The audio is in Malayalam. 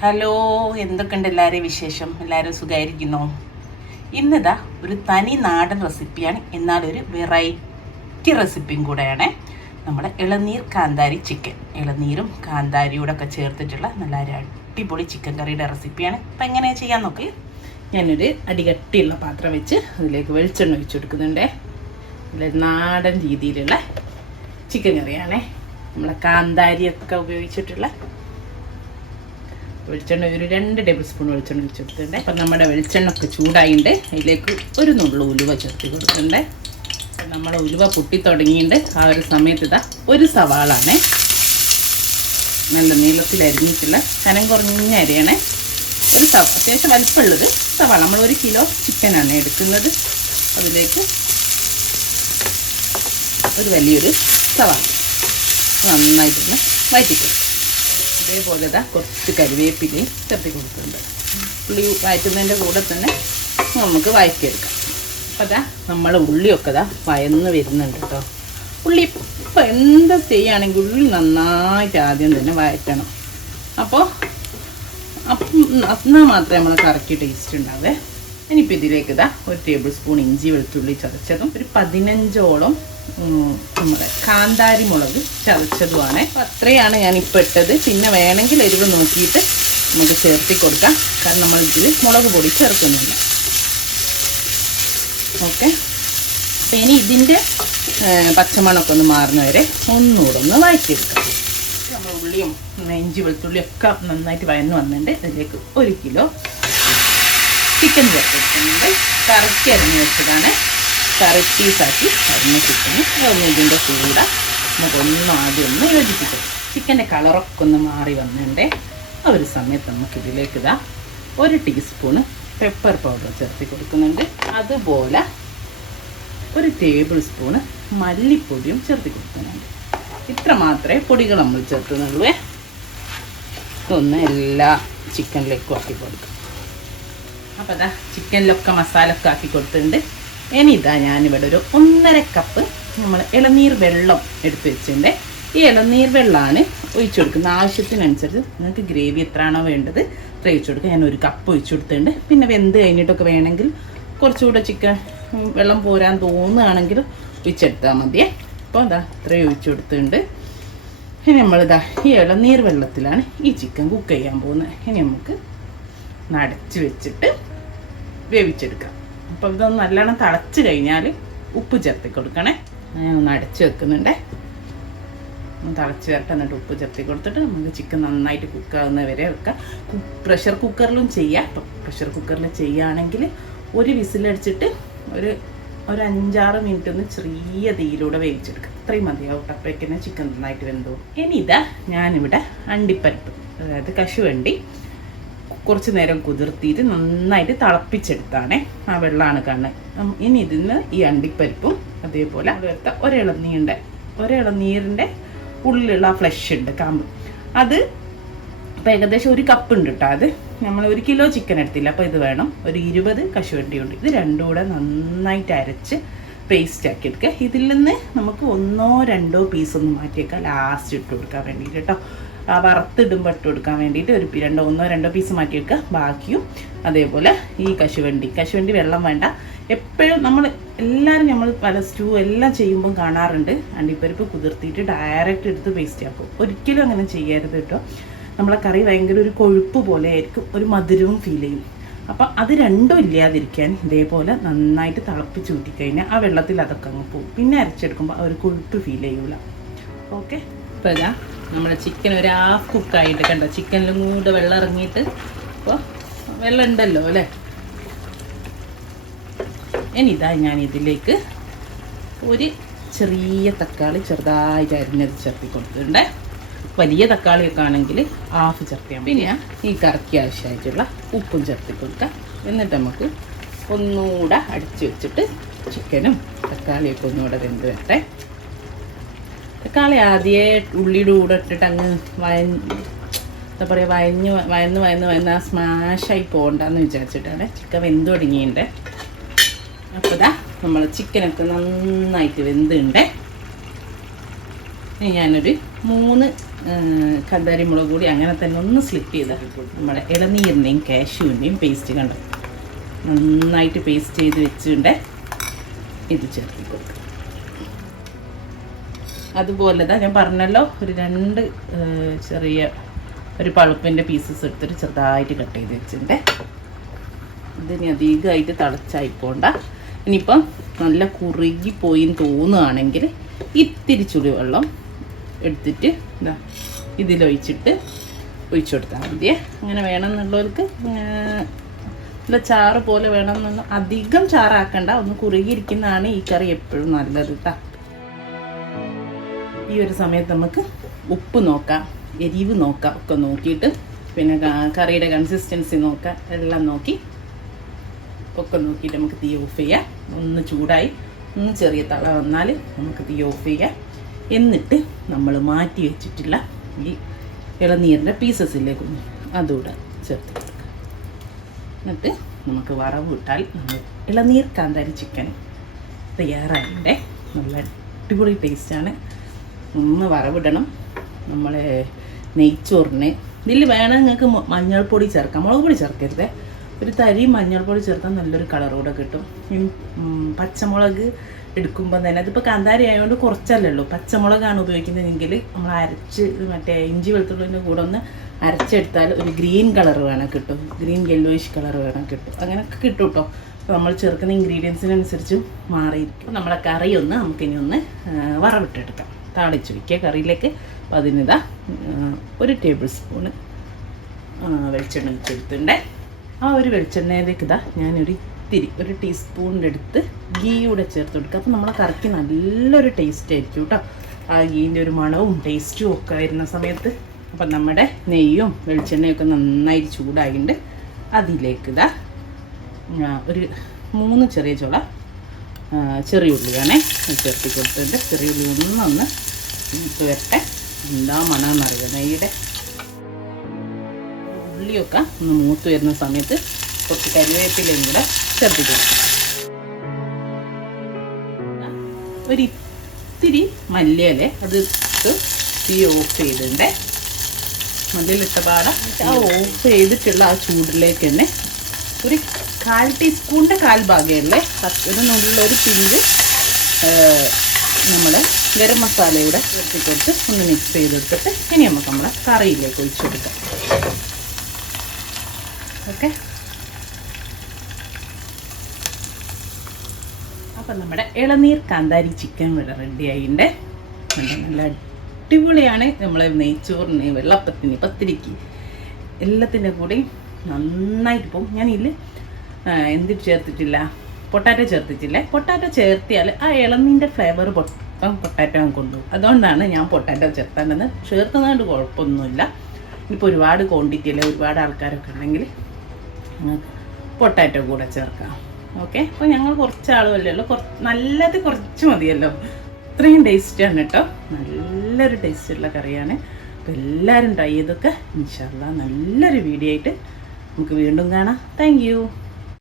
ഹലോ എന്തൊക്കെയുണ്ട് എല്ലാവരെയും വിശേഷം? എല്ലാവരും സുഖമായിരിക്കുന്നോ ഇന്നിതാ ഒരു തനി നാടൻ റെസിപ്പിയാണ്. എന്നാലൊരു വെറൈറ്റി റെസിപ്പിയും കൂടെയാണ് നമ്മുടെ ഇളനീർ കാന്താരി ചിക്കൻ. ഇളനീരും കാന്താരിയോടെ ഒക്കെ ചേർത്തിട്ടുള്ള നല്ല അടിപൊളി ചിക്കൻ കറിയുടെ റെസിപ്പിയാണ്. അപ്പം എങ്ങനെയാണ് ചെയ്യാൻ നോക്കി. ഞാനൊരു അടികട്ടിയുള്ള പാത്രം വെച്ച് അതിലേക്ക് വെളിച്ചെണ്ണ ഒഴിച്ചു കൊടുക്കുന്നുണ്ട്. നാടൻ രീതിയിലുള്ള ചിക്കൻ കറിയാണേ. നമ്മളെ കാന്താരിയൊക്കെ ഉപയോഗിച്ചിട്ടുള്ള വെളിച്ചെണ്ണ ഒരു രണ്ട് ടേബിൾ സ്പൂൺ വെളിച്ചെണ്ണ ഒഴിച്ച് കൊടുത്തിട്ടുണ്ട് അപ്പം നമ്മുടെ വെളിച്ചെണ്ണ ഒക്കെ ചൂടായിട്ടുണ്ട് അതിലേക്ക് ഒരു നുള്ളു ഉലുവ ചേർത്ത് കൊടുത്തിട്ടുണ്ട്. അപ്പം നമ്മളെ ഉലുവ പൊട്ടി തുടങ്ങിയിട്ട് ആ ഒരു സമയത്ത് ഇതാ ഒരു സവാളാണ്. നല്ല നീളത്തിൽ അരിഞ്ഞിട്ടുള്ള കനം കുറഞ്ഞ അരിയാണ്. ഒരു സവ അത്യാവശ്യം വലിപ്പമുള്ളത് സവാള. നമ്മൾ ഒരു കിലോ ചിക്കനാണ് എടുക്കുന്നത്. അതിലേക്ക് ഒരു വലിയൊരു സവാള. നന്നായിട്ടൊന്ന് വഴറ്റിക്കൊടുക്കും അതേപോലെ ഇതാ കുറച്ച് കരിവേപ്പിലയും ചേർത്തി കൊടുക്കുന്നുണ്ട്. ഉള്ളി വഴറ്റുന്നതിന്റെ കൂടെ തന്നെ നമുക്ക് വഴറ്റിയെടുക്കാം അപ്പോൾ അതാ നമ്മൾ ഉള്ളിയൊക്കെ ഇതാ വയന്ന് വരുന്നുണ്ട് കേട്ടോ ഉള്ളി ഇപ്പം എന്ത് ചെയ്യുകയാണെങ്കിൽ ഉള്ളി നന്നായിട്ട് ആദ്യം തന്നെ വഴറ്റണം അപ്പോൾ അപ്പം എന്നാൽ മാത്രമേ നമ്മൾ കറക്റ്റ് ടേസ്റ്റ് ഉണ്ടാവേ? ഇനിയിപ്പോൾ ഇതിലേക്ക് ഇതാ ഒരു ടേബിൾ സ്പൂൺ ഇഞ്ചി വെളുത്തുള്ളി ചതച്ചതും ഒരു പതിനഞ്ചോളം നമ്മുടെ കാന്താരി മുളക് ചതച്ചതുമാണ്. അപ്പോൾ അത്രയാണ് ഞാൻ ഇട്ടത്. പിന്നെ വേണമെങ്കിൽ എരിവ് നോക്കിയിട്ട് നമുക്ക് ചേർത്തി കൊടുക്കാം. കാരണം നമ്മൾ ഇതിൽ മുളക് പൊടി ചേർക്കുന്നില്ല. ഓക്കെ. അപ്പം ഇനി ഇതിന്റെ പച്ചമണമൊക്കെ ഒന്ന് മാറുന്നവരെ ഒന്നുകൂടെ ഒന്ന് വഴറ്റിയെടുക്കാം. നമ്മൾ ഉള്ളിയും ഇഞ്ചി വെളുത്തുള്ളിയും ഒക്കെ നന്നായിട്ട് വയന്ന് വന്നിട്ടുണ്ട്. അതിലേക്ക് ഒരു കിലോ ചിക്കൻ ചേർത്തിട്ടുണ്ട് കറക്റ്റ് അരിഞ്ഞ് വെച്ചതാണ്. കറക്റ്റ് പീസാക്കി അരിഞ്ഞ ചിക്കന്. ഇതിന്റെ കൂടെ നമുക്കൊന്നും ആദ്യം ഒന്ന് യോജിപ്പിക്കും. ചിക്കന്റെ കളറൊക്കെ ഒന്ന് മാറി വന്നിട്ടുണ്ട്. ആ ഒരു സമയത്ത് നമുക്കിതിലേക്ക് ഇതാ ഒരു ടീസ്പൂണ് പെപ്പർ പൗഡർ ചേർത്ത് കൊടുക്കുന്നുണ്ട്. അതുപോലെ ഒരു ടേബിൾ സ്പൂണ് മല്ലിപ്പൊടിയും ചേർത്ത് കൊടുക്കുന്നുണ്ട്. ഇത്ര മാത്രമേ പൊടികൾ നമ്മൾ ചേർക്കുന്നുള്ളൂ. ഇതൊന്ന് എല്ലാ ചിക്കനിലേക്കും ആക്കി കൊടുക്കും. അപ്പോൾ അതാ ചിക്കനിലൊക്കെ മസാല ഒക്കെ ആക്കി കൊടുത്തിട്ടുണ്ട്. ഇനി ഇതാ ഞാനിവിടെ ഒരു ഒന്നര കപ്പ് നമ്മൾ ഇളനീർ വെള്ളം എടുത്ത് വെച്ചിട്ടുണ്ട്. ഈ ഇളനീർ വെള്ളമാണ് ഒഴിച്ചു കൊടുക്കുന്നത്. ആവശ്യത്തിനനുസരിച്ച് നിങ്ങൾക്ക് ഗ്രേവി എത്രയാണോ വേണ്ടത് അത്ര ഒഴിച്ചു കൊടുക്കുക ഞാൻ ഒരു കപ്പ് ഒഴിച്ചു കൊടുത്തിട്ടുണ്ട്. പിന്നെ വെന്ത് കഴിഞ്ഞിട്ടൊക്കെ വേണമെങ്കിൽ കുറച്ചുകൂടെ ചിക്കൻ വെള്ളം പോരാൻ തോന്നുകയാണെങ്കിൽ ഒഴിച്ചെടുത്താൽ മതിയേ. അപ്പോൾ അതാ ഇത്രയും ഒഴിച്ചു കൊടുത്തിട്ടുണ്ട്. ഇനി നമ്മളിതാ ഈ ഇളനീർ വെള്ളത്തിലാണ് ഈ ചിക്കൻ കുക്ക് ചെയ്യാൻ പോകുന്നത്. ഇനി നമുക്ക് നടച്ച് വെച്ചിട്ട് വേവിച്ചെടുക്കാം. അപ്പോൾ ഇതൊന്ന് നല്ലോണം തിളച്ച് കഴിഞ്ഞാൽ ഉപ്പ് ചേർത്തി കൊടുക്കണേ. ഞാൻ ഒന്ന് അടച്ച് വെക്കുന്നുണ്ടേ. ഒന്ന് തിളച്ച് വരട്ടെ എന്നിട്ട് ഉപ്പ് ചേർത്തി കൊടുത്തിട്ട് നമുക്ക് ചിക്കൻ നന്നായിട്ട് കുക്കാവുന്ന വരെ വെക്കാം. പ്രഷർ കുക്കറിലും ചെയ്യാം. പ്രഷർ കുക്കറിൽ ചെയ്യുകയാണെങ്കിൽ ഒരു വിസിലടിച്ചിട്ട് ഒരു ഒരു അഞ്ചാറ് മിനിറ്റ് ഒന്ന് ചെറിയ തീയിലൂടെ വേവിച്ചെടുക്കുക അത്രയും മതിയാവും അപ്പോഴേക്കിനെ ചിക്കൻ നന്നായിട്ട് വെന്തോ ഇനി ഇതാ ഞാനിവിടെ അണ്ടിപ്പരിപ്പ് അതായത് കശുവണ്ടി കുറച്ച് നേരം കുതിർത്തിയിട്ട് നന്നായിട്ട് തിളപ്പിച്ചെടുത്താണേ ആ വെള്ളമാണ് കാണുന്നത് ഇനി ഇതിന് ഈ അണ്ടിപ്പരിപ്പും അതേപോലെ അടുത്ത ഒരിളനീരിന്റെ ഒരിളനീരിന്റെ ഉള്ളിലുള്ള ആ ഫ്ലഷ് ഉണ്ട് കാമ്പ്. അത് ഇപ്പം ഏകദേശം ഒരു കപ്പ് ഉണ്ട് കേട്ടോ അത്. നമ്മൾ ഒരു കിലോ ചിക്കൻ എടുത്തില്ല അപ്പോൾ ഇത് വേണം. ഒരു ഇരുപത് കശുവണ്ടി ഉണ്ട് ഇത് രണ്ടും കൂടെ നന്നായിട്ട് അരച്ച് പേസ്റ്റ് ആക്കി എടുക്കുക. ഇതിൽ നിന്ന് നമുക്ക് ഒന്നോ രണ്ടോ പീസ് ഒന്ന് മാറ്റിയേക്കാം. ലാസ്റ്റ് ഇട്ട് കൊടുക്കാൻ വേണ്ടിയിട്ട് കേട്ടോ വറുത്തിടുമ്പോൾ ഇട്ട് കൊടുക്കാൻ വേണ്ടിയിട്ട് ഒരു രണ്ടോ ഒന്നോ രണ്ടോ പീസ് മാറ്റി വെക്കുക. ബാക്കിയും അതേപോലെ ഈ കശുവണ്ടി. കശുവണ്ടി വെള്ളം വേണ്ട. എപ്പോഴും നമ്മൾ എല്ലാവരും നമ്മൾ പല സ്റ്റൂ എല്ലാം ചെയ്യുമ്പം കാണാറുണ്ട്. അണ്ടിപ്പരിപ്പ് കുതിർത്തിയിട്ട് ഡയറക്റ്റ് എടുത്ത് പേസ്റ്റ് ആക്കും ഒരിക്കലും അങ്ങനെ ചെയ്യരുത് കേട്ടോ. നമ്മളെ കറി ഭയങ്കര ഒരു കൊഴുപ്പ് പോലെ ആയിരിക്കും. ഒരു മധുരവും ഫീൽ ചെയ്യും. അപ്പം അത് രണ്ടും ഇല്ലാതിരിക്കാൻ ഇതേപോലെ നന്നായിട്ട് തിളപ്പിച്ച് ഊറ്റിക്കഴിഞ്ഞാൽ ആ വെള്ളത്തിൽ അതൊക്കെ അങ്ങ് പോകും. പിന്നെ അരച്ചെടുക്കുമ്പോൾ ആ ഒരു കൊഴുപ്പ് ഫീൽ ചെയ്യൂല. ഓക്കെ ഇതാ നമ്മുടെ ചിക്കൻ ഒരു ഹാഫ് കുക്കായിട്ട് കണ്ട? ചിക്കനിലും കൂടെ വെള്ളം ഇറങ്ങിയിട്ട് അപ്പോൾ വെള്ളം ഉണ്ടല്ലോ അല്ലേ? ഇനി ഇതാ ഞാൻ ഇതിലേക്ക് ഒരു ചെറിയ തക്കാളി ചെറുതായിട്ട് അരിഞ്ഞത് ചേർത്തി കൊടുത്തിട്ടുണ്ട്. വലിയ തക്കാളിയൊക്കെ ആണെങ്കിൽ ഹാഫ് ചേർത്തിയാൽ. പിന്നെ ഈ കറക്കി ആവശ്യമായിട്ടുള്ള ഉപ്പും ചേർത്തി കൊടുക്കാം. എന്നിട്ട് നമുക്ക് ഒന്നുകൂടെ അടിച്ചു വെച്ചിട്ട് ചിക്കനും തക്കാളിയൊക്കെ ഒന്നുകൂടെ വെന്ത് വരട്ടെ. തക്കാളി ആദ്യമേ ഉള്ളിയുടെ കൂടെ ഇട്ടിട്ട് അങ്ങ് വയ എന്താ പറയുക വയഞ്ഞ് വയന്ന് വയന്ന് വയന്ന് ആ സ്മാഷായി പോകണ്ടെന്ന് വിചാരിച്ചിട്ടാണ്. ചിക്കൻ വെന്ത് തുടങ്ങിയിട്ടുണ്ട്. അപ്പോൾ ഇതാ നമ്മൾ ചിക്കനൊക്കെ നന്നായിട്ട് വെന്തുണ്ട്. ഞാനൊരു മൂന്ന് കന്താരി മുളക് കൂടി അങ്ങനെ തന്നെ ഒന്ന് സ്ലിപ്പ് ചെയ്താൽ നമ്മുടെ ഇളനീരിന്റെയും കാഷ്യൂവിന്റെയും പേസ്റ്റ് കണ്ടു? നന്നായിട്ട് പേസ്റ്റ് ചെയ്ത് വെച്ചിട്ടുണ്ട്. ഇത് ചേർത്ത് കൊടുക്കുക അതുപോലെ തന്നെ ഞാൻ പറഞ്ഞല്ലോ ഒരു രണ്ട് ചെറിയ ഒരു പഴുപ്പിന്റെ പീസസ് എടുത്തിട്ട് ചെറുതായിട്ട് കട്ട് ചെയ്ത് വെച്ചിട്ടുണ്ട്. ഇതിന് അധികമായിട്ട് തിളച്ചായി പോണ്ട. ഇനിയിപ്പം നല്ല കുറുകി പോയി തോന്നുകയാണെങ്കിൽ ഇത്തിരി ചുളി വെള്ളം എടുത്തിട്ട് എന്താ ഇതിലൊഴിച്ചിട്ട് ഒഴിച്ചു കൊടുത്താൽ മതിയേ. അങ്ങനെ വേണമെന്നുള്ളവർക്ക് നല്ല ചാറ് പോലെ വേണമെന്നുള്ള അധികം ചാറാക്കണ്ട. ഒന്ന് കുറുകിയിരിക്കുന്നതാണ് ഈ കറി എപ്പോഴും നല്ലത് കേട്ടോ ഈ ഒരു സമയത്ത് നമുക്ക് ഉപ്പ് നോക്കാം എരിവ് നോക്കാം ഒക്കെ നോക്കിയിട്ട് പിന്നെ കറിയുടെ കൺസിസ്റ്റൻസി നോക്കാം എല്ലാം നോക്കി ഒക്കെ നോക്കിയിട്ട് നമുക്ക് തീ ഓഫ് ചെയ്യാം. ഒന്ന് ചൂടായി ഒന്ന് ചെറിയ തള വന്നാൽ നമുക്ക് തീ ഓഫ് ചെയ്യാം. എന്നിട്ട് നമ്മൾ മാറ്റി വെച്ചിട്ടുള്ള ഈ ഇളനീരിന്റെ പീസസിലേക്ക് അതുകൂടെ ചേർത്ത് കൊടുക്കുക എന്നിട്ട് നമുക്ക് വറവ് ഇട്ടാൽ നമ്മൾ ഇളനീർ കാന്താരി ചിക്കൻ തയ്യാറായിട്ടുണ്ട്. നല്ല അടിപൊളി ടേസ്റ്റാണ് ഒന്ന് വറവിടണം. നമ്മളെ നെയ്ച്ചോറിന്. ഇതിൽ വേണം നിങ്ങൾക്ക് മഞ്ഞൾപ്പൊടി ചേർക്കാം. മുളക് പൊടി ചേർക്കരുത്. ഒരു തരി മഞ്ഞൾപ്പൊടി ചേർത്താൽ നല്ലൊരു കളർ കൂടെ കിട്ടും. ഈ, പച്ചമുളക് എടുക്കുമ്പോൾ തന്നെ. അതിപ്പോൾ കാന്താരി ആയതുകൊണ്ട് കുറച്ചല്ലേ ഉള്ളൂ. പച്ചമുളകാണ് ഉപയോഗിക്കുന്നതെങ്കിൽ നമ്മൾ അരച്ച് മറ്റേ ഇഞ്ചി വെളുത്തുള്ളിന്റെ കൂടെ ഒന്ന് അരച്ചെടുത്താൽ ഒരു ഗ്രീൻ കളർ വേണം കിട്ടും. ഗ്രീൻ യെല്ലോയിഷ് കളർ വേണം കിട്ടും. അങ്ങനെയൊക്കെ കിട്ടും കേട്ടോ അപ്പോൾ നമ്മൾ ചേർക്കുന്ന ഇൻഗ്രീഡിയൻസിനനുസരിച്ച് മാറിയിരിക്കും. നമ്മളെ കറി ഒന്ന് നമുക്കിനി ഒന്ന് വറവിട്ടെടുക്കാം. താളിച്ച് വയ്ക്കുക കറിയിലേക്ക് അപ്പോൾ അതിനിതാ ഒരു ടേബിൾ സ്പൂണ് വെളിച്ചെണ്ണ വെച്ചെടുത്തിട്ടുണ്ട് ആ ഒരു വെളിച്ചെണ്ണയിലേക്ക് ഇതാ ഞാനൊരു ഇത്തിരി ഒരു ടീസ്പൂണിന്റെ അടുത്ത് ഗീ കൂടെ ചേർത്ത് കൊടുക്കുക. അപ്പോൾ നമ്മളെ കറിക്ക് നല്ലൊരു ടേസ്റ്റ് ആയിരിക്കും കേട്ടോ. ആ ഗീന്റെ ഒരു മണവും ടേസ്റ്റും ഒക്കെ വരുന്ന സമയത്ത് അപ്പം നമ്മുടെ നെയ്യും വെളിച്ചെണ്ണയൊക്കെ നന്നായിട്ട് ചൂടായിട്ടുണ്ട്. അതിലേക്ക് ഇതാ ഒരു മൂന്ന് ചെറിയ ചുള ചെറിയ ഉള്ളിയാണേ ചേർത്തി കൊടുത്തിട്ട് ചെറിയ ഉള്ളി ഒന്നൊന്ന് മൂത്ത് വരട്ടെ എന്താ മണമെന്നറിയാം നെയ്യുടെ ഉള്ളിയൊക്കെ ഒന്ന് മൂത്ത് വരുന്ന സമയത്ത് കുറച്ച് കരിവേപ്പിലയും കൂടെ ശ്രദ്ധിക്കണം ഒരു മല്ലിയില അത് ഇട്ട് തീ ഓഫ് ചെയ്തിട്ടുണ്ടേ മല്ലിയിലിട്ട പാട ആ ഓഫ് ചെയ്തിട്ടുള്ള ആ ചൂടിലേക്ക് തന്നെ ഒരു കാൽ ടീസ്പൂണിന്റെ കാൽ ഭാഗമല്ലേ? ഒരു നല്ലൊരു പിഞ്ച് നമ്മൾ ഗരം മസാലയുടെ ഇറക്കി ഒന്ന് മിക്സ് ചെയ്തെടുത്തിട്ട് ഇനി നമുക്ക് നമ്മുടെ കറിയിലേക്ക് ഒഴിച്ചു കൊടുക്കാം. ഓക്കെ അപ്പം നമ്മുടെ ഇളനീർ കാന്താരി ചിക്കൻ ഇവിടെ റെഡി ആയിന്റെ നല്ല അടിപൊളിയാണ്. നമ്മളെ നെയ്ച്ചോറിന് വെള്ളപ്പത്തിന് പത്തിരിക്ക് എല്ലാത്തിന്റെ കൂടെയും നന്നായിട്ട് പോകും. ഞാനിതിൽ എന്ത് ചേർത്തിട്ടില്ല. പൊട്ടാറ്റോ ചേർത്തിച്ചില്ലേ പൊട്ടാറ്റോ ചേർത്തിയാൽ ആ ഇളനീന്റെ ഫ്ലേവർ പൊട്ടം പൊട്ടാറ്റോ കൊണ്ടുപോകും. അതുകൊണ്ടാണ് ഞാൻ പൊട്ടാറ്റോ ചേർത്താണ്ടെന്ന്. ചേർത്തുന്നതുകൊണ്ട് കുഴപ്പമൊന്നുമില്ല. ഇപ്പോൾ ഒരുപാട് ക്വാണ്ടിറ്റി അല്ലെ ഒരുപാട് ആൾക്കാരൊക്കെ ഉണ്ടെങ്കിൽ പൊട്ടാറ്റോ കൂടെ ചേർക്കാം. ഓക്കെ അപ്പോൾ ഞങ്ങൾ കുറച്ച് ആളുമല്ലേ ഉള്ളൂ. കുറച്ച് നല്ലത് കുറച്ച് മതിയല്ലോ. ഇത്രയും ടേസ്റ്റാണ് കേട്ടോ. നല്ലൊരു ടേസ്റ്റുള്ള കറിയാണ്. അപ്പോൾ എല്ലാവരും ട്രൈ ചെയ്തൊക്കെ. ഇൻഷാല്ല നല്ലൊരു വീഡിയോ ആയിട്ട് നമുക്ക് വീണ്ടും കാണാം. താങ്ക്